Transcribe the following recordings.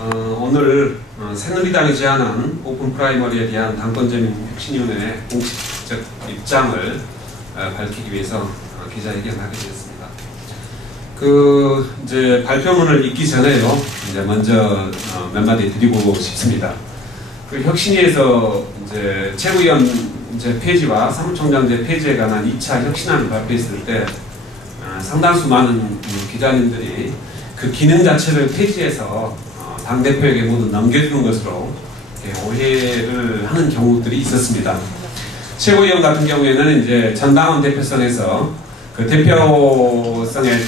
오늘 새누리당이 제안한 오픈 프라이머리에 대한 당권제민 혁신위원회의 공식적 입장을 밝히기 위해서 기자회견을 하게 되었습니다. 이제 발표문을 읽기 전에요. 이제 먼저 몇 마디 드리고 싶습니다. 혁신위에서 이제 최고위원 폐지와 사무총장제 폐지에 관한 2차 혁신안을 발표했을 때 상당수 많은 기자님들이 그 기능 자체를 폐지해서 당대표에게 모두 넘겨주는 것으로 오해를 하는 경우들이 있었습니다. 최고위원 같은 경우에는 이제 전당원 대표성에서 그 대표성의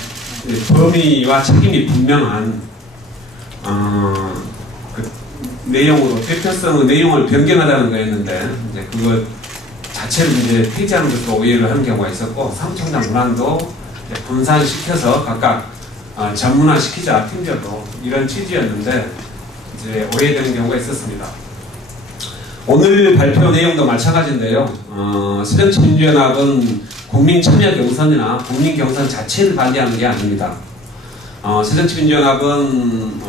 범위와 책임이 분명한 그 내용으로 대표성의 내용을 변경하자는 거였는데 이제 그것 자체를 이제 폐지하는 것으로 오해를 하는 경우가 있었고, 사무총장 문안도 분산시켜서 각각 전문화시키자 팀별로 이런 취지였는데 이제 오해되는 경우가 있었습니다. 오늘 발표 내용도 마찬가지인데요. 새정치민주연합은 국민참여 경선이나 국민경선 자체를 반대하는 게 아닙니다. 새정치민주연합은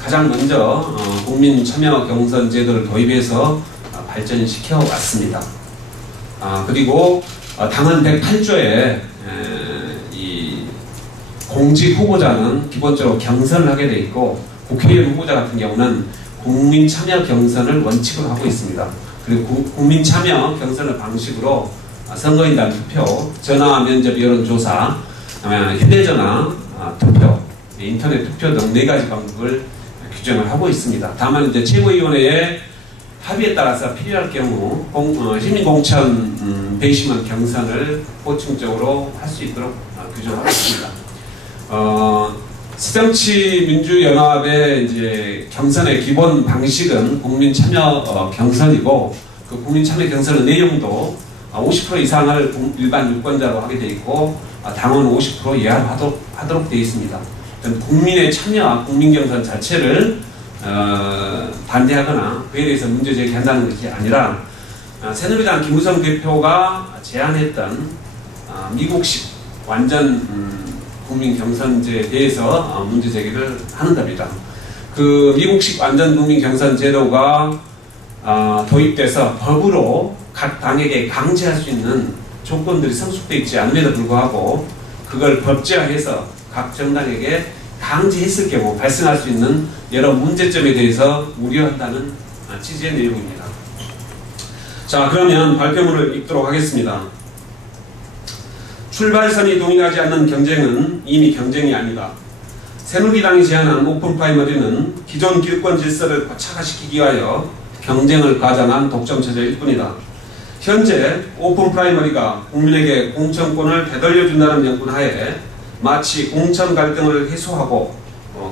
가장 먼저 국민참여 경선 제도를 도입해서 발전시켜 왔습니다. 그리고 당헌 108조에 이 공직 후보자는 기본적으로 경선을 하게 돼 있고, 국회의원 후보자 같은 경우는 국민 참여 경선을 원칙으로 하고 있습니다. 그리고 국민 참여 경선을 방식으로 선거인단 투표, 전화 면접 여론조사, 휴대전화 투표, 인터넷 투표 등 4가지 방법을 규정을 하고 있습니다. 다만 이제 최고위원회의 합의에 따라서 필요할 경우 시민공천 배심원 경선을 보충적으로 할 수 있도록 규정하고 있습니다. 새정치민주연합의 이제 경선의 기본 방식은 국민참여 경선이고, 그 국민참여 경선의 내용도 50% 이상을 일반 유권자로 하게 되어 있고, 당원 50% 이하로 하도록 되어 있습니다. 국민의 참여와 국민경선 자체를 반대하거나 그에 대해서 문제 제기한다는 것이 아니라, 새누리당 김무성 대표가 제안했던 미국식 완전 국민경선제에 대해서 문제 제기를 하는 겁니다. 그 미국식 완전 국민경선제도가 도입돼서 법으로 각 당에게 강제할 수 있는 조건들이 성숙되어 있지 않음에도 불구하고 그걸 법제화해서 각 정당에게 강제했을 경우 발생할 수 있는 여러 문제점에 대해서 우려한다는 취지의 내용입니다. 자, 그러면 발표문을 읽도록 하겠습니다. 출발선이 동일하지 않는 경쟁은 이미 경쟁이 아니다. 새누리당이 제안한 오픈 프라이머리는 기존 기득권 질서를 고착화시키기 위하여 경쟁을 과장한 독점체제일 뿐이다. 현재 오픈 프라이머리가 국민에게 공천권을 되돌려준다는 명분하에 마치 공천 갈등을 해소하고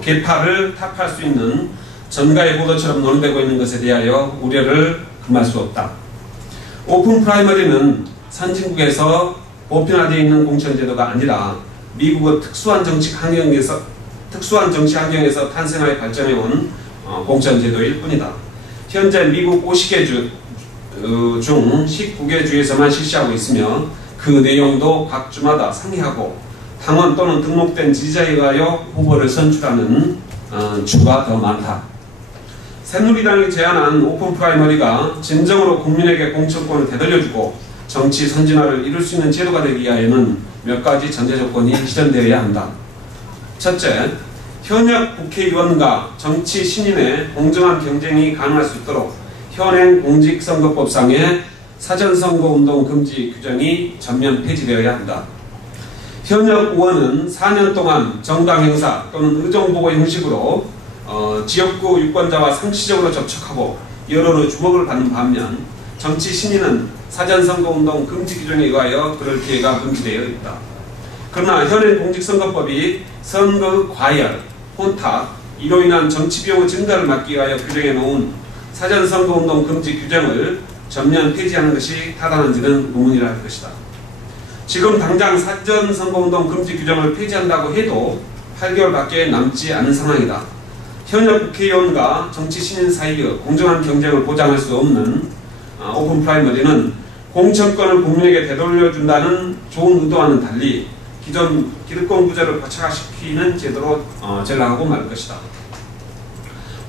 계파를 타파할 수 있는 전가의 보도처럼 논의되고 있는 것에 대하여 우려를 금할 수 없다. 오픈 프라이머리는 선진국에서 보편화되어 있는 공천제도가 아니라 미국의 특수한 정치 환경에서 탄생하여 발전해온 공천제도일 뿐이다. 현재 미국 50개 주 중 19개 주에서만 실시하고 있으며 그 내용도 각 주마다 상이하고 당원 또는 등록된 지지자에 의하여 후보를 선출하는 주가 더 많다. 새누리당이 제안한 오픈 프라이머리가 진정으로 국민에게 공천권을 되돌려주고 정치 선진화를 이룰 수 있는 제도가 되기 위하여는 몇 가지 전제 조건이 실현되어야 한다. 첫째, 현역 국회의원과 정치 신인의 공정한 경쟁이 가능할 수 있도록 현행 공직선거법상의 사전선거운동 금지 규정이 전면 폐지되어야 한다. 현역 의원은 4년 동안 정당 행사 또는 의정보고 형식으로 지역구 유권자와 상시적으로 접촉하고 여론의 주목을 받는 반면, 정치 신인은 사전선거운동 금지 규정에 의하여 그럴 기회가 금지되어 있다. 그러나 현행 공직선거법이 선거 과열, 혼탁, 이로 인한 정치비용의 증가를 막기 위하여 규정해 놓은 사전선거운동 금지 규정을 전면 폐지하는 것이 타당한지는 의문이라 할 것이다. 지금 당장 사전선거운동 금지 규정을 폐지한다고 해도 8개월밖에 남지 않은 상황이다. 현역 국회의원과 정치 신인 사이의 공정한 경쟁을 보장할 수 없는 오픈 프라이머리는 공천권을 국민에게 되돌려준다는 좋은 의도와는 달리 기존 기득권 구조를 고착화시키는 제도로 전락하고 말 것이다.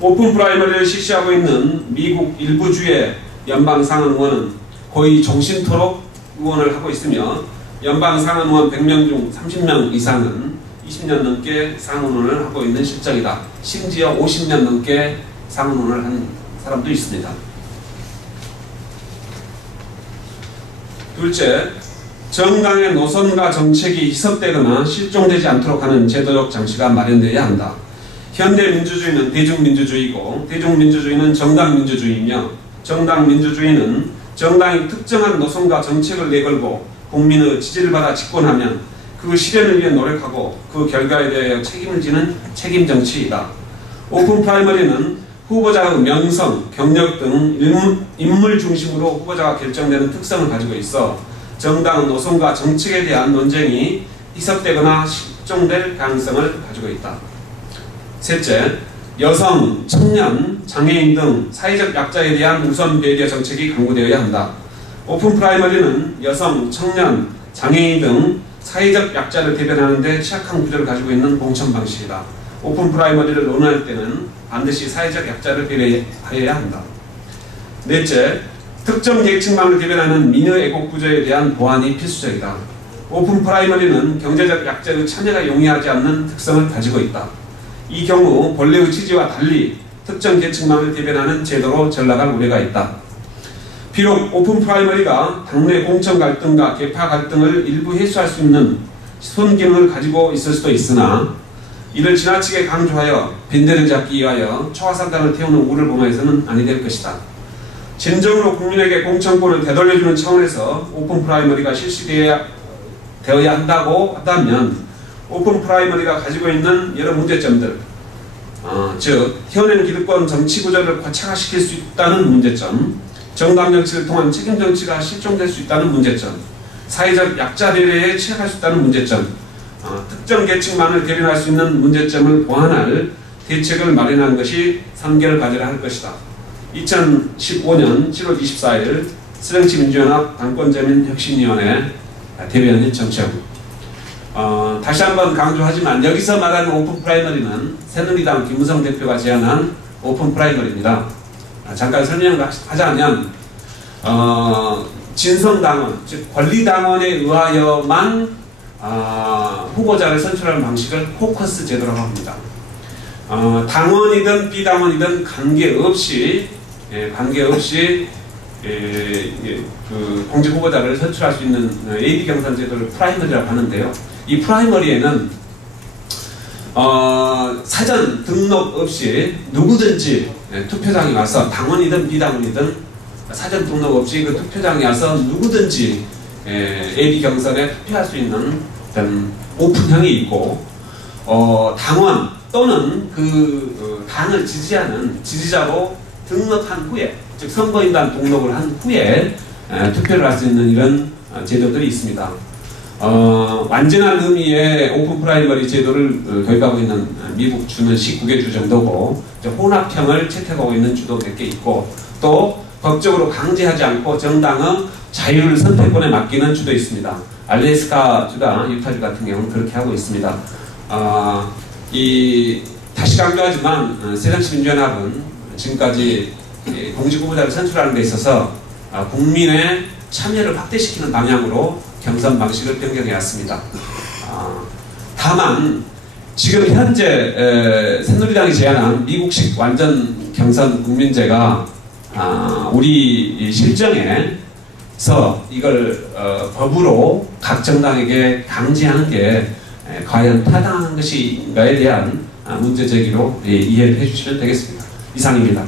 오픈 프라이머리를 실시하고 있는 미국 일부 주의 연방 상원 의원은 거의 종신토록 의원을 하고 있으며 연방 상원 의원 100명 중 30명 이상은 20년 넘게 상원의원을 하고 있는 실정이다. 심지어 50년 넘게 상원의원을 한 사람도 있습니다. 둘째, 정당의 노선과 정책이 희석되거나 실종되지 않도록 하는 제도적 장치가 마련되어야 한다. 현대 민주주의는 대중민주주의고 대중민주주의는 정당민주주의이며 정당민주주의는 정당이 특정한 노선과 정책을 내걸고 국민의 지지를 받아 집권하면 그 실현을 위해 노력하고 그 결과에 대하여 책임을 지는 책임정치이다. 오픈 프라이머리는 후보자의 명성, 경력 등 인물 중심으로 후보자가 결정되는 특성을 가지고 있어 정당 노선과 정책에 대한 논쟁이 희석되거나 실종될 가능성을 가지고 있다. 셋째, 여성, 청년, 장애인 등 사회적 약자에 대한 우선 배려 정책이 강구되어야 한다. 오픈 프라이머리는 여성, 청년, 장애인 등 사회적 약자를 대변하는 데 취약한 구조를 가지고 있는 공천 방식이다. 오픈 프라이머리를 논의할 때는 반드시 사회적 약자를 배려해야 한다. 넷째, 특정 계층만을 대변하는 민의 애국 구조에 대한 보완이 필수적이다. 오픈 프라이머리는 경제적 약자의 참여가 용이하지 않는 특성을 가지고 있다. 이 경우 본래의 취지와 달리 특정 계층만을 대변하는 제도로 전락할 우려가 있다. 비록 오픈 프라이머리가 당내 공천 갈등과 계파 갈등을 일부 해소할 수 있는 손기능을 가지고 있을 수도 있으나 이를 지나치게 강조하여 빈대를 잡기 위하여 초화산단을 태우는 우를 범해서는 아니 될 것이다. 진정으로 국민에게 공천권을 되돌려주는 차원에서 오픈 프라이머리가 실시되어야 한다고 한다면 오픈 프라이머리가 가지고 있는 여러 문제점들, 즉 현행 기득권 정치 구조를 고착화시킬 수 있다는 문제점, 정당 정치를 통한 책임 정치가 실종될 수 있다는 문제점, 사회적 약자 배려에 취약할 수 있다는 문제점, 특정 계층만을 대변할 수 있는 문제점을 보완할 대책을 마련하는 것이 선결을 가져야 할 것이다. 2015년 7월 24일 새정치민주연합 당권자민혁신위원회 대변인 정치하고 다시 한번 강조하지만 여기서 말하는 오픈 프라이머리는 새누리당 김무성 대표가 제안한 오픈 프라이머리입니다. 잠깐 설명을 하자면 진성당원, 즉 권리당원에 의하여만 후보자를 선출하는 방식을 코커스 제도라고 합니다. 당원이든 비당원이든 관계없이 그 공직 후보자를 선출할 수 있는 AD 경선 제도를 프라이머리라고 하는데요. 이 프라이머리에는 사전 등록 없이 누구든지 투표장에 와서 당원이든 비당원이든 사전 등록 없이 그 투표장에 와서 누구든지 AD 경선에 투표할 수 있는 어떤 오픈형이 있고 당원 또는 그 당을 지지하는 지지자로 등록한 후에, 즉 선거인단 등록을 한 후에 투표를 할 수 있는 이런 제도들이 있습니다. 완전한 의미의 오픈 프라이머리 제도를 도입하고 있는 미국 주는 19개 주 정도고 혼합형을 채택하고 있는 주도 몇 개 있고 또 법적으로 강제하지 않고 정당의 자율 선택권에 맡기는 주도 있습니다. 알래스카 주다 유타주 같은 경우는 그렇게 하고 있습니다. 다시 강조하지만 새정치민주연합은 지금까지 공직후보자를 선출하는 데 있어서 국민의 참여를 확대시키는 방향으로 경선 방식을 변경해 왔습니다. 다만 지금 현재 새누리당이 제안한 미국식 완전 경선 국민제가 우리 실정에서 이걸 법으로 각 정당에게 강제하는 게 과연 타당한 것인가에 대한 문제 제기로 이해를 해주시면 되겠습니다. 이상입니다.